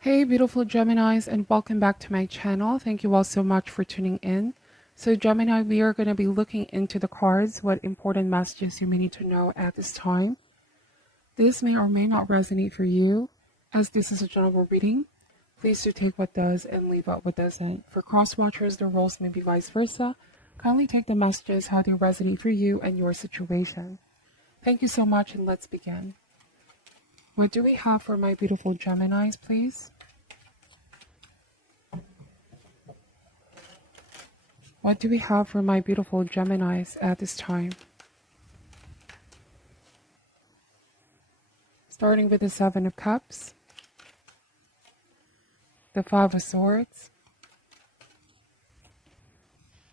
Hey beautiful Geminis, and welcome back to my channel. Thank you all so much for tuning in. So Gemini, we are going to be looking into the cards, what important messages you may need to know at this time. This may or may not resonate for you, as this is a general reading. Please do take what does and leave out what doesn't. For cross-watchers, the roles may be vice versa. Kindly take the messages how they resonate for you and your situation. Thank you so much, and let's begin. What do we have for my beautiful Geminis, please? What do we have for my beautiful Geminis at this time? Starting with the Seven of Cups, the Five of Swords,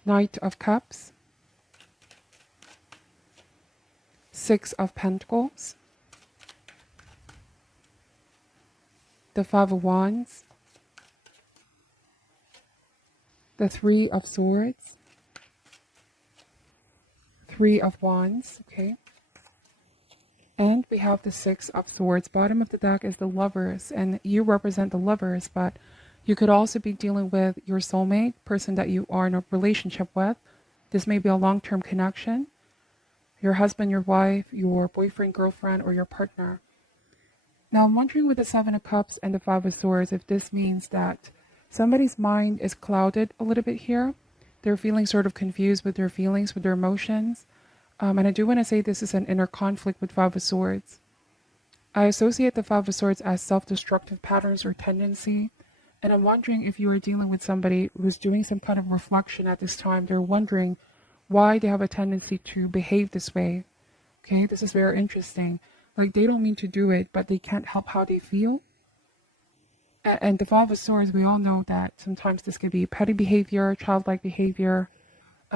Knight of Cups, Six of Pentacles, the Five of Wands, the Three of Swords, Three of Wands, okay? And we have the Six of Swords. Bottom of the deck is the Lovers, and you represent the Lovers, but you could also be dealing with your soulmate, person that you are in a relationship with. This may be a long-term connection, your husband, your wife, your boyfriend, girlfriend, or your partner. Now, I'm wondering with the Seven of Cups and the Five of Swords if this means that somebody's mind is clouded a little bit here. They're feeling sort of confused with their feelings, with their emotions. And I do want to say this is an inner conflict with Five of Swords. I associate the Five of Swords as self-destructive patterns or tendency. And I'm wondering if you are dealing with somebody who's doing some kind of reflection at this time. They're wondering why they have a tendency to behave this way. Okay, this is very interesting. Like they don't mean to do it, but they can't help how they feel. And the Five of Swords, we all know that sometimes this could be petty behavior, childlike behavior.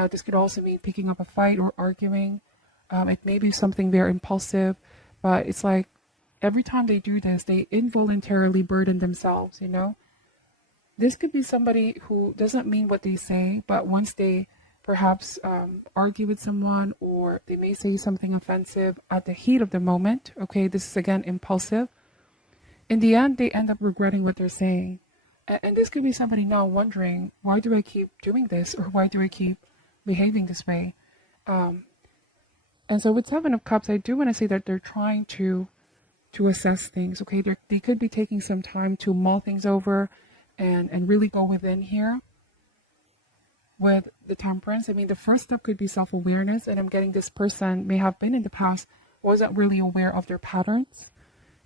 This could also mean picking up a fight or arguing. It may be something very impulsive, but it's like every time they do this, they involuntarily burden themselves, you know? This could be somebody who doesn't mean what they say, but once they perhaps argue with someone, or they may say something offensive at the heat of the moment, okay, this is again impulsive. In the end, they end up regretting what they're saying. And this could be somebody now wondering, why do I keep doing this? Or why do I keep behaving this way? And so with Seven of Cups, I do want to say that they're trying to assess things, okay? They could be taking some time to mull things over and really go within here. With the Temperance, I mean, the first step could be self-awareness, and I'm getting this person may have been in the past, wasn't really aware of their patterns.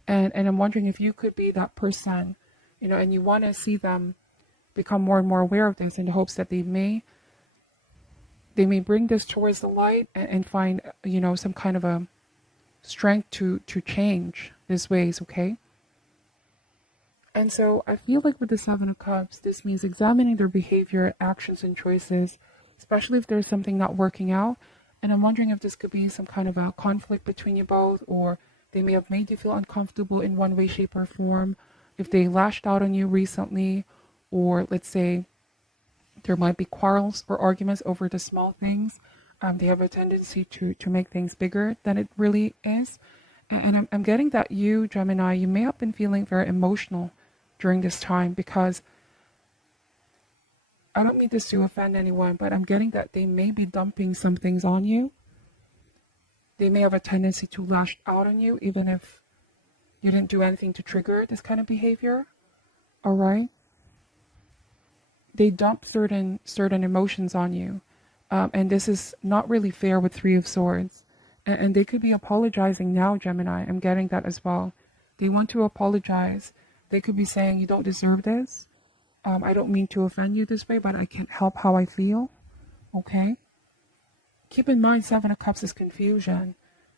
And I'm wondering if you could be that person, you know, and you want to see them become more and more aware of this in the hopes that they may bring this towards the light and find, you know, some kind of a strength to change these ways, okay? And so I feel like with the Seven of Cups, this means examining their behavior, actions, and choices, especially if there's something not working out. And I'm wondering if this could be some kind of a conflict between you both, or they may have made you feel uncomfortable in one way, shape, or form. If they lashed out on you recently, or let's say there might be quarrels or arguments over the small things. They have a tendency to make things bigger than it really is. And I'm getting that you, Gemini, you may have been feeling very emotional during this time, because I don't mean this to offend anyone, but I'm getting that they may be dumping some things on you. They may have a tendency to lash out on you, even if you didn't do anything to trigger this kind of behavior. All right? They dump certain emotions on you. And this is not really fair with Three of Swords. And they could be apologizing now, Gemini. I'm getting that as well. They want to apologize. They could be saying, you don't deserve this. I don't mean to offend you this way, but I can't help how I feel. Okay? Keep in mind, Seven of Cups is confusion.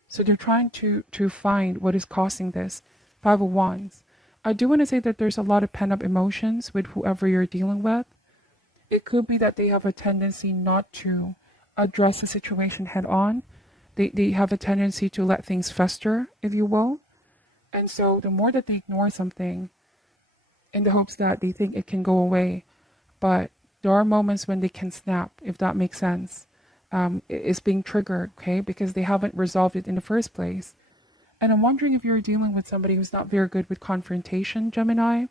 So they're trying to find what is causing this. Five of Wands. I do want to say that there's a lot of pent-up emotions with whoever you're dealing with. It could be that they have a tendency not to address the situation head on. They have a tendency to let things fester, if you will. And so the more that they ignore something in the hopes that they think it can go away, but there are moments when they can snap, if that makes sense. It's being triggered, okay, because they haven't resolved it in the first place. And I'm wondering if you're dealing with somebody who's not very good with confrontation, Gemini.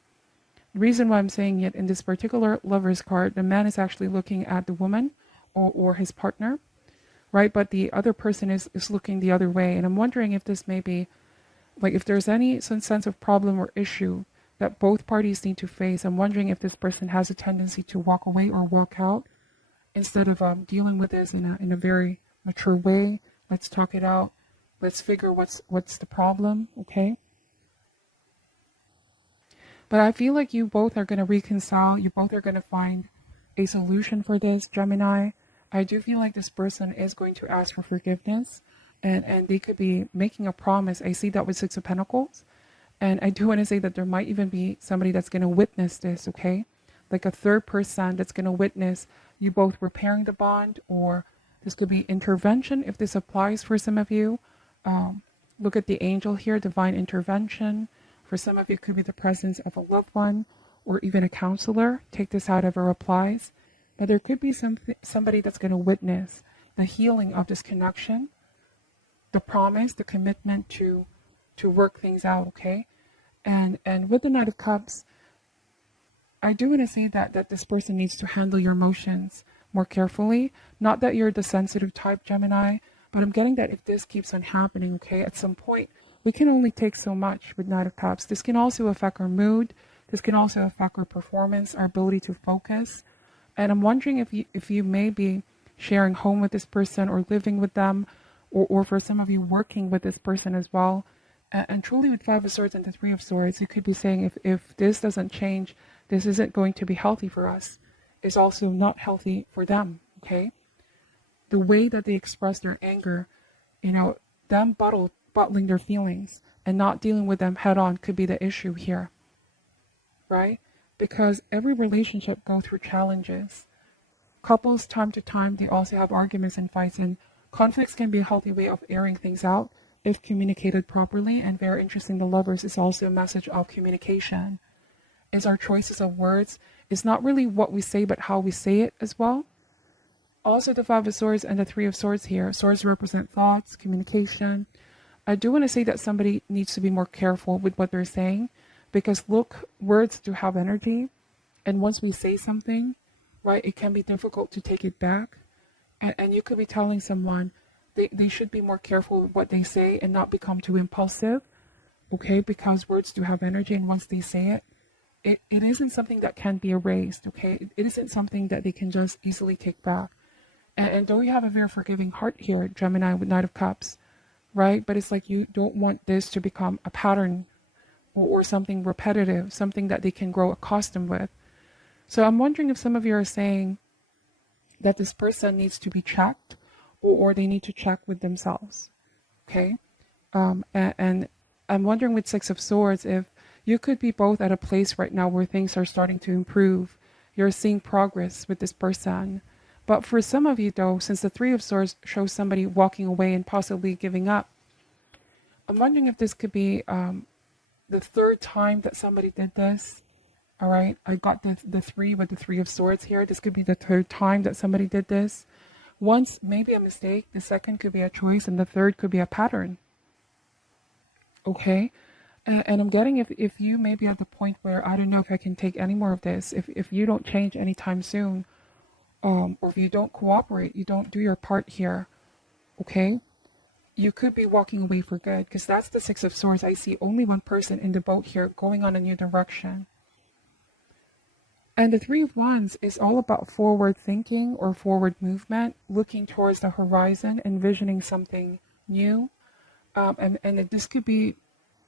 reason why I'm saying it in this particular Lover's card, the man is actually looking at the woman or his partner, right? But the other person is looking the other way. And I'm wondering if this may be, like, if there's any sense of problem or issue that both parties need to face. I'm wondering if this person has a tendency to walk away or walk out instead of dealing with this in a very mature way. Let's talk it out. Let's figure what's the problem, okay? But I feel like you both are going to reconcile. You both are going to find a solution for this, Gemini. I do feel like this person is going to ask for forgiveness, and they could be making a promise. I see that with Six of Pentacles. And I do want to say that there might even be somebody that's going to witness this, okay? Like a third person that's going to witness you both repairing the bond, or this could be intervention if this applies for some of you. Look at the angel here, divine intervention. For some of you, it could be the presence of a loved one or even a counselor. Take this however applies. But there could be somebody that's going to witness the healing of this connection, the promise, the commitment to work things out, okay? And with the Knight of Cups, I do want to say that this person needs to handle your emotions more carefully. Not that you're the sensitive type, Gemini, but I'm getting that if this keeps on happening, okay, at some point, we can only take so much with Knight of Cups. This can also affect our mood. This can also affect our performance, our ability to focus. And I'm wondering if you may be sharing home with this person or living with them, or for some of you working with this person as well. And truly with Five of Swords and the Three of Swords, you could be saying if this doesn't change, this isn't going to be healthy for us. It's also not healthy for them, okay? The way that they express their anger, them bottling their feelings and not dealing with them head on could be the issue here, right? Because every relationship goes through challenges. Couples, time to time, they also have arguments and fights, and conflicts can be a healthy way of airing things out if communicated properly. And very interesting, the Lovers is also a message of communication. Is our choices of words. It's not really what we say, but how we say it as well. Also, the Five of Swords and the Three of Swords here. Swords represent thoughts, communication. I do want to say that somebody needs to be more careful with what they're saying, because look, words do have energy. And once we say something, right, it can be difficult to take it back. And you could be telling someone they should be more careful with what they say and not become too impulsive, okay, because words do have energy. And once they say it, it isn't something that can be erased, okay? It isn't something that they can just easily kick back. And though you have a very forgiving heart here, Gemini, with Knight of Cups, right? But it's like you don't want this to become a pattern or something repetitive, something that they can grow accustomed with. So I'm wondering if some of you are saying that this person needs to be checked, or they need to check with themselves, okay? And I'm wondering with Six of Swords, if you could be both at a place right now where things are starting to improve. You're seeing progress with this person. But for some of you, though, since the Three of Swords shows somebody walking away and possibly giving up, I'm wondering if this could be the third time that somebody did this. All right, I got the three with the Three of Swords here. This could be the third time that somebody did this. Once, maybe a mistake. The second could be a choice. And the third could be a pattern. Okay? And I'm getting if you may be at the point where I don't know if I can take any more of this, if you don't change anytime soon, or if you don't cooperate, you don't do your part here, okay, you could be walking away for good, because that's the Six of Swords. I see only one person in the boat here going on a new direction. And the Three of Wands is all about forward thinking or forward movement, looking towards the horizon, envisioning something new. And this could be,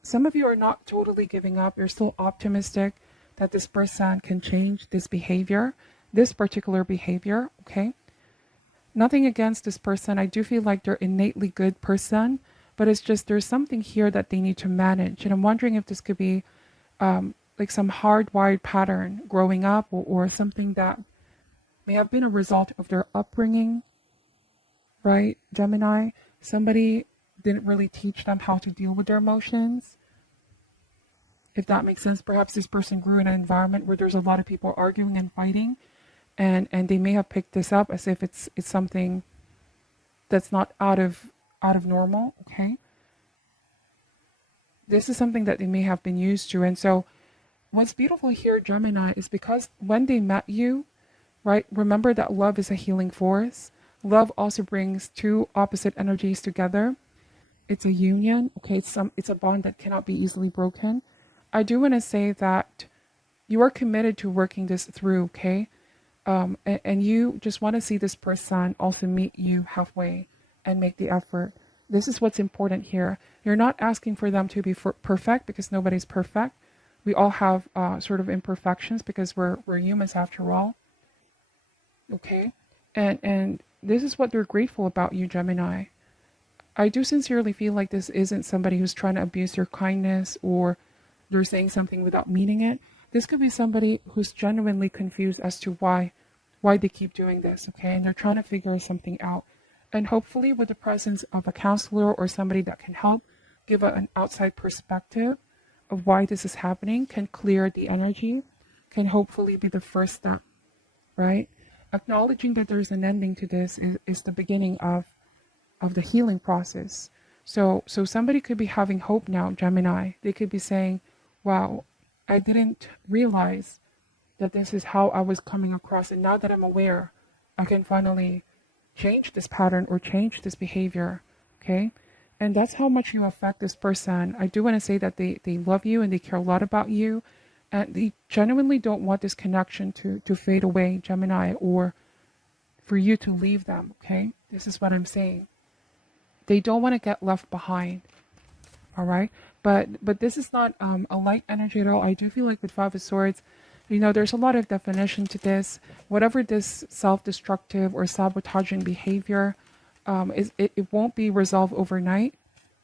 some of you are not totally giving up. You're still optimistic that this person can change this behavior, this particular behavior, okay? Nothing against this person. I do feel like they're innately good person, but it's just there's something here that they need to manage. And I'm wondering if this could be like some hardwired pattern growing up, or something that may have been a result of their upbringing, right, Gemini? Somebody didn't really teach them how to deal with their emotions, if that makes sense. Perhaps this person grew in an environment where there's a lot of people arguing and fighting, and they may have picked this up as if it's something that's not out of normal, okay? This is something that they may have been used to. And so what's beautiful here, Gemini, is because when they met you, right, remember that love is a healing force. Love also brings two opposite energies together. It's a union, okay? It's a bond that cannot be easily broken. I do want to say that you are committed to working this through, okay? And you just want to see this person also meet you halfway and make the effort. This is what's important here. You're not asking for them to be perfect, because nobody's perfect. We all have sort of imperfections because we're humans after all. Okay, and this is what they're grateful about you, Gemini. I do sincerely feel like this isn't somebody who's trying to abuse your kindness, or they're saying something without meaning it. This could be somebody who's genuinely confused as to why they keep doing this, okay? And they're trying to figure something out. And hopefully with the presence of a counselor or somebody that can help give an outside perspective of why this is happening, can clear the energy, can hopefully be the first step, right? Acknowledging that there's an ending to this is the beginning of the healing process. So somebody could be having hope now, Gemini. They could be saying, wow, I didn't realize that this is how I was coming across. And now that I'm aware, I can finally change this pattern or change this behavior. Okay. And that's how much you affect this person. I do want to say that they love you and they care a lot about you. And they genuinely don't want this connection to fade away, Gemini, or for you to leave them. Okay. This is what I'm saying. They don't want to get left behind. All right. But this is not a light energy at all. I do feel like with Five of Swords, there's a lot of definition to this. Whatever this self-destructive or sabotaging behavior, it won't be resolved overnight.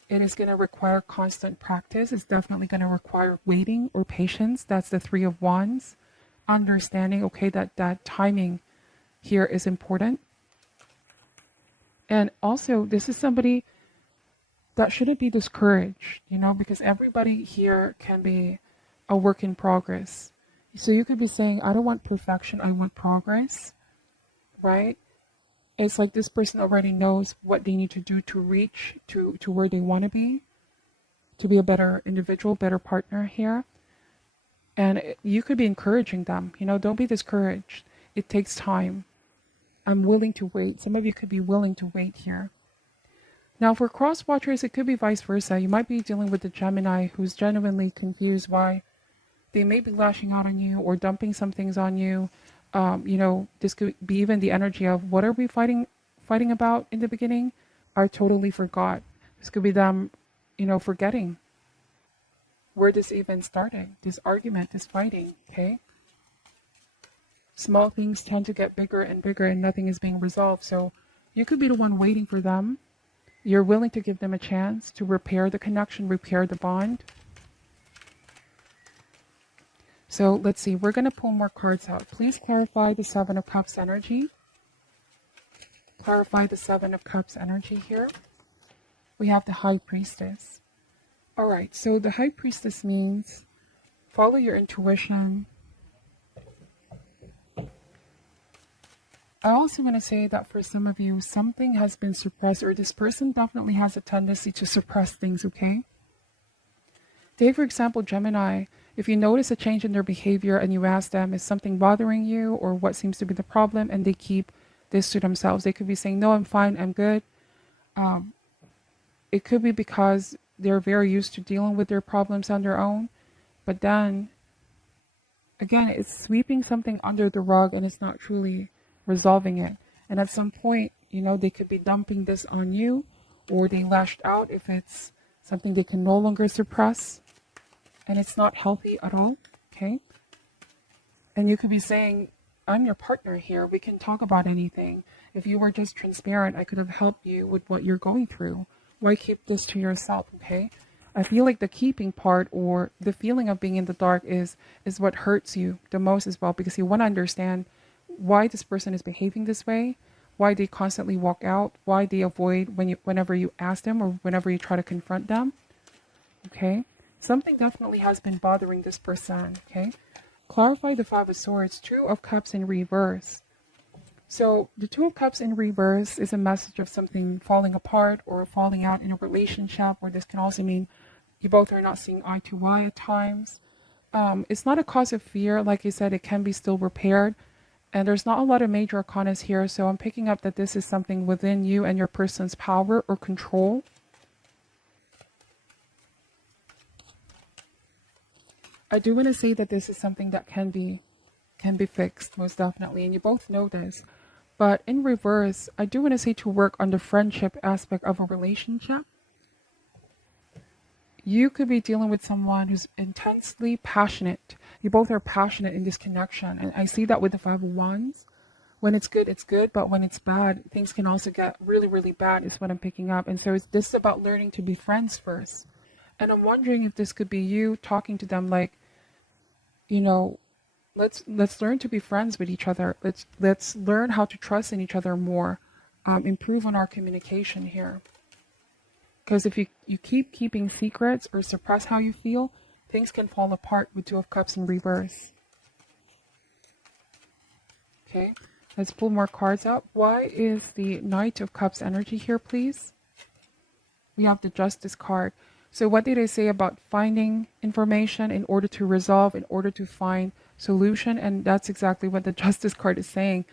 It is going to require constant practice. It's definitely going to require waiting or patience. That's the Three of Wands. Understanding, okay, that timing here is important. And also, this is somebody that shouldn't be discouraged, because everybody here can be a work in progress. So you could be saying, I don't want perfection, I want progress, right? It's like this person already knows what they need to do to reach to where they want to be a better individual, better partner here. And you could be encouraging them, don't be discouraged. It takes time. I'm willing to wait. Some of you could be willing to wait here. Now for cross watchers, it could be vice versa. You might be dealing with a Gemini who's genuinely confused why they may be lashing out on you or dumping some things on you. This could be even the energy of, what are we fighting about in the beginning? I totally forgot. This could be them, forgetting where this even started, this argument, this fighting, okay? Small things tend to get bigger and bigger and nothing is being resolved. So you could be the one waiting for them. You're willing to give them a chance to repair the connection, repair the bond. So let's see, we're going to pull more cards out. Please clarify the Seven of Cups energy. Clarify the Seven of Cups energy here. We have the High Priestess. All right, so the High Priestess means follow your intuition. I also want to say that for some of you, something has been suppressed, or this person definitely has a tendency to suppress things, okay? Say, for example, Gemini, if you notice a change in their behavior and you ask them, is something bothering you, or what seems to be the problem, and they keep this to themselves. They could be saying, no, I'm fine, I'm good. It could be because they're very used to dealing with their problems on their own. But then, again, it's sweeping something under the rug and it's not truly resolving it. And at some point, they could be dumping this on you, or they lashed out if it's something they can no longer suppress. And it's not healthy at all, okay? And you could be saying, I'm your partner here. We can talk about anything. If you were just transparent, I could have helped you with what you're going through. Why keep this to yourself, okay? I feel like the keeping part, or the feeling of being in the dark, is what hurts you the most as well, because you want to understand why this person is behaving this way, why they constantly walk out, why they avoid whenever you ask them or whenever you try to confront them, okay? Something definitely has been bothering this person, okay? Clarify the Five of Swords, Two of Cups in reverse. So the Two of Cups in reverse is a message of something falling apart or falling out in a relationship, or this can also mean you both are not seeing eye to eye at times. It's not a cause of fear. Like I said, it can be still repaired. And there's not a lot of major arcanas here. So I'm picking up that this is something within you and your person's power or control. I do want to say that this is something that can be fixed, most definitely. And you both know this. But in reverse, I do want to say to work on the friendship aspect of a relationship. You could be dealing with someone who's intensely passionate. You both are passionate in this connection. And I see that with the Five of Wands. When it's good. But when it's bad, things can also get really, really bad is what I'm picking up. And so this is about learning to be friends first. And I'm wondering if this could be you talking to them like, you know, let's learn to be friends with each other. Let's learn how to trust in each other more. Improve on our communication here. Because if you keep keeping secrets or suppress how you feel, things can fall apart with Two of Cups in reverse. Okay, let's pull more cards out. Why is the Knight of Cups energy here, please? We have the Justice card. So what did I say about finding information in order to resolve, in order to find solution? And that's exactly what the Justice card is saying.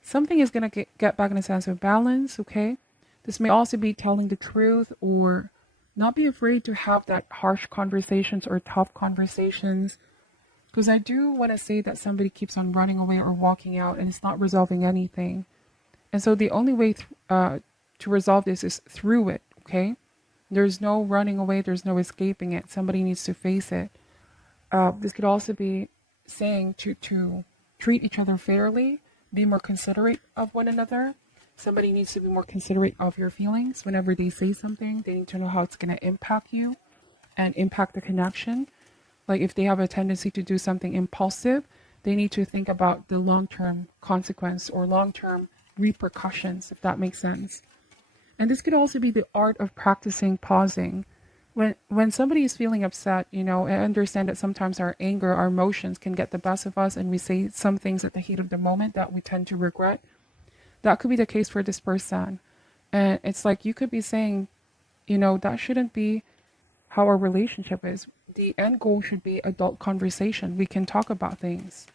Something is going to get back in a sense of balance, okay? This may also be telling the truth, or not be afraid to have that harsh conversations or tough conversations. Because I do want to say that somebody keeps on running away or walking out and it's not resolving anything. And so the only way to resolve this is through it, okay? There's no running away. There's no escaping it. Somebody needs to face it. This could also be saying to treat each other fairly, be more considerate of one another. Somebody needs to be more considerate of your feelings. Whenever they say something, they need to know how it's going to impact you and impact the connection. Like if they have a tendency to do something impulsive, they need to think about the long-term consequence or long-term repercussions, if that makes sense. And this could also be the art of practicing pausing. When somebody is feeling upset, I understand that sometimes our anger, our emotions can get the best of us and we say some things at the heat of the moment that we tend to regret. That could be the case for this person. And it's like you could be saying, that shouldn't be how our relationship is. The end goal should be adult conversation. We can talk about things.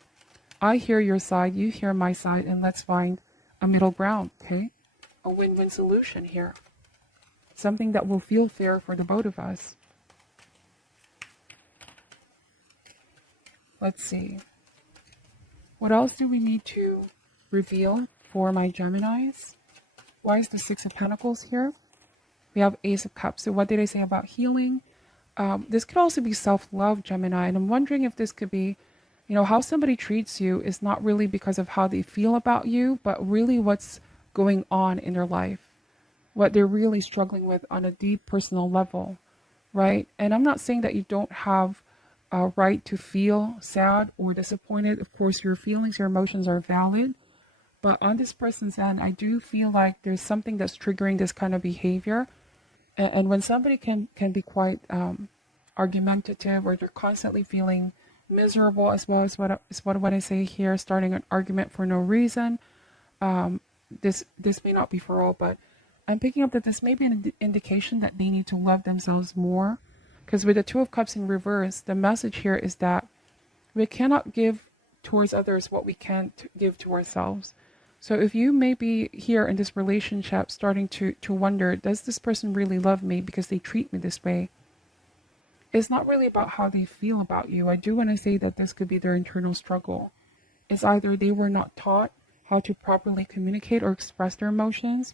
I hear your side, you hear my side, and let's find a middle ground, okay? A win-win solution here. Something that will feel fair for the both of us. Let's see. What else do we need to reveal for my Geminis? Why is the Six of Pentacles here? We have Ace of Cups. So what did I say about healing? This could also be self-love, Gemini. And I'm wondering if this could be, how somebody treats you is not really because of how they feel about you, but really what's going on in their life. What they're really struggling with on a deep personal level, right? And I'm not saying that you don't have a right to feel sad or disappointed. Of course, your feelings, your emotions are valid. But on this person's end, I do feel like there's something that's triggering this kind of behavior. And when somebody can be quite argumentative, or they're constantly feeling miserable, as well as what I say here, starting an argument for no reason, this may not be for all, but I'm picking up that this may be an indication that they need to love themselves more. Because with the Two of Cups in reverse, the message here is that we cannot give towards others what we can't give to ourselves. So if you may be here in this relationship starting to wonder, does this person really love me because they treat me this way? It's not really about how they feel about you. I do want to say that this could be their internal struggle. It's either they were not taught how to properly communicate or express their emotions,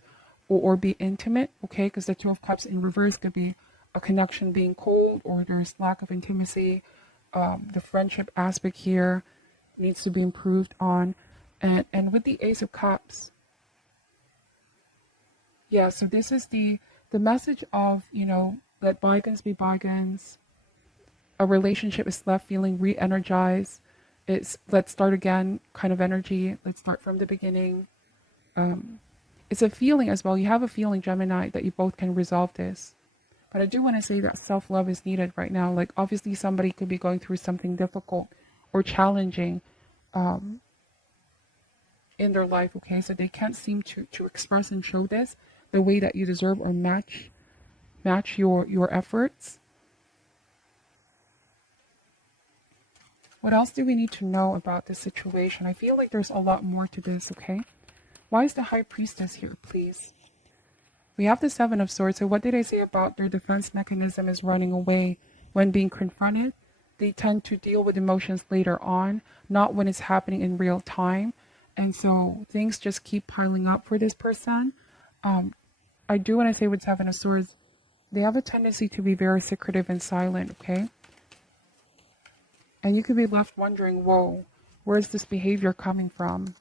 or be intimate, okay? Because the Two of Cups in reverse could be a connection being cold, or there's lack of intimacy. The friendship aspect here needs to be improved on. And with the Ace of Cups, yeah, so this is the message of, let bygones be bygones. A relationship is left feeling re-energized. It's let's start again kind of energy. Let's start from the beginning. It's a feeling as well. You have a feeling, Gemini, that you both can resolve this. But I do want to say that self-love is needed right now. Like, obviously, somebody could be going through something difficult or challenging in their life, okay? So they can't seem to express and show this the way that you deserve, or match your efforts. What else do we need to know about this situation? I feel like there's a lot more to this, okay? Why is the High Priestess here, please? We have the Seven of Swords. So what did I say about their defense mechanism is running away when being confronted? They tend to deal with emotions later on, not when it's happening in real time. And so things just keep piling up for this person. I do want to say with Seven of Swords, they have a tendency to be very secretive and silent, okay? And you could be left wondering, whoa, where's this behavior coming from?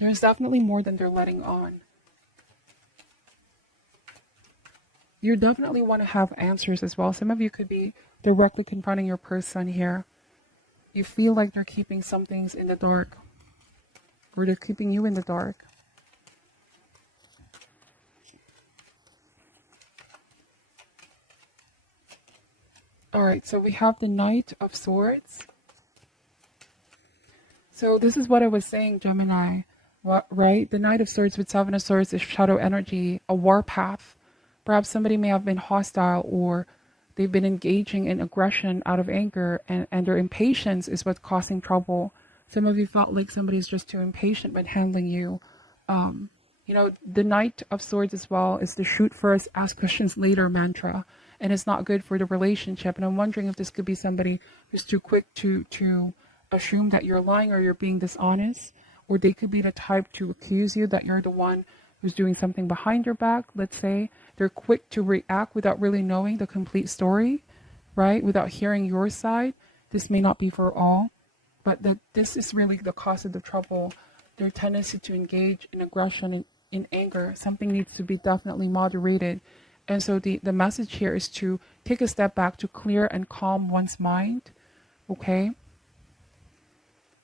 There's definitely more than they're letting on. You definitely want to have answers as well. Some of you could be directly confronting your person here. You feel like they're keeping some things in the dark, or they're keeping you in the dark. All right, so we have the Knight of Swords. So this is what I was saying, Gemini, right? The Knight of Swords with Seven of Swords is shadow energy, a warpath. Perhaps somebody may have been hostile, or they've been engaging in aggression out of anger, and their impatience is what's causing trouble. Some of you felt like somebody's just too impatient when handling you. You know, the Knight of Swords as well is the shoot first, ask questions later mantra. And it's not good for the relationship. And I'm wondering if this could be somebody who's too quick to assume that you're lying or you're being dishonest. Or they could be the type to accuse you that you're the one who's doing something behind your back, let's say. They're quick to react without really knowing the complete story, right? Without hearing your side. This may not be for all, but this is really the cause of the trouble. Their tendency to engage in aggression and in anger. Something needs to be definitely moderated. And so the message here is to take a step back to clear and calm one's mind, okay?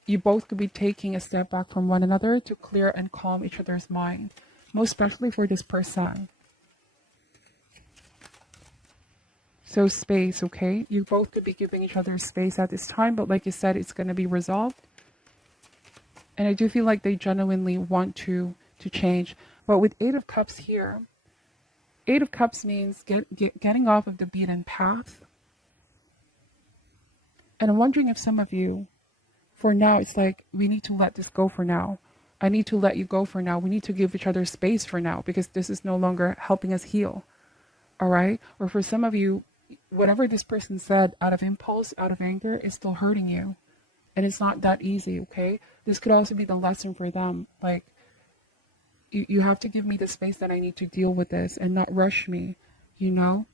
You both could be taking a step back from one another to clear and calm each other's mind, most especially for this person. So space, okay? You both could be giving each other space at this time, but like you said, it's going to be resolved. And I do feel like they genuinely want to change. But with Eight of Cups here, Eight of Cups means getting off of the beaten path. And I'm wondering if some of you, for now, it's like, we need to let this go for now. I need to let you go for now. We need to give each other space for now, because this is no longer helping us heal. All right? Or for some of you, whatever this person said out of impulse, out of anger, is still hurting you. And it's not that easy, okay? This could also be the lesson for them. Like, you have to give me the space that I need to deal with this and not rush me, you know?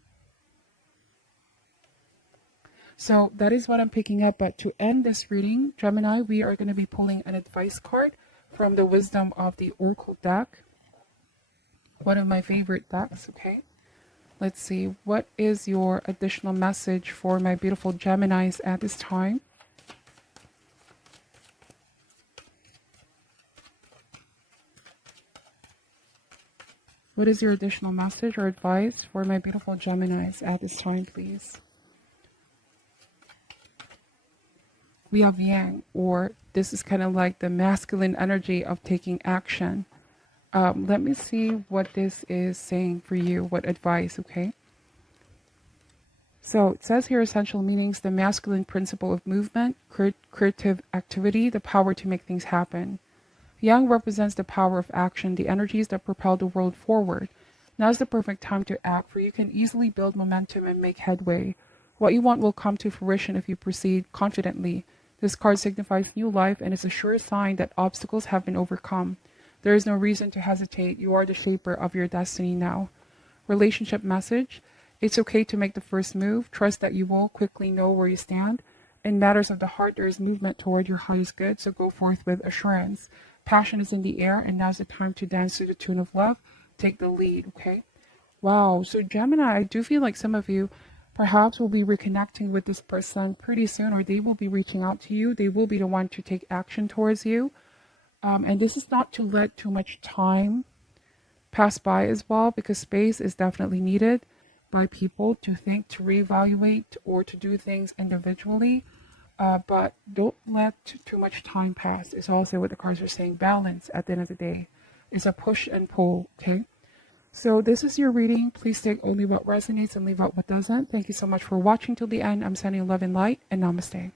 So that is what I'm picking up. But to end this reading, Gemini, we are going to be pulling an advice card from the Wisdom of the Oracle deck. One of my favorite decks, okay? Let's see. What is your additional message for my beautiful Geminis at this time? What is your additional message or advice for my beautiful Geminis at this time, please? We have Yang, or this is kind of like the masculine energy of taking action. Let me see what this is saying for you, what advice, okay? So it says here essential meanings, the masculine principle of movement, creative activity, the power to make things happen. Yang represents the power of action, the energies that propel the world forward. Now is the perfect time to act, for you can easily build momentum and make headway. What you want will come to fruition if you proceed confidently. This card signifies new life and is a sure sign that obstacles have been overcome. There is no reason to hesitate. You are the shaper of your destiny now. Relationship message. It's okay to make the first move. Trust that you will quickly know where you stand. In matters of the heart, there is movement toward your highest good, so go forth with assurance. Passion is in the air, and now's the time to dance to the tune of love. Take the lead, okay? Wow, so Gemini, I do feel like some of you perhaps will be reconnecting with this person pretty soon, or they will be reaching out to you. They will be the one to take action towards you. And this is not to let too much time pass by as well, because space is definitely needed by people to think, to reevaluate, or to do things individually. But don't let too much time pass. It's also what the cards are saying. Balance at the end of the day. It's a push and pull, okay? So this is your reading. Please take only what resonates and leave out what doesn't. Thank you so much for watching till the end. I'm sending love and light, and namaste.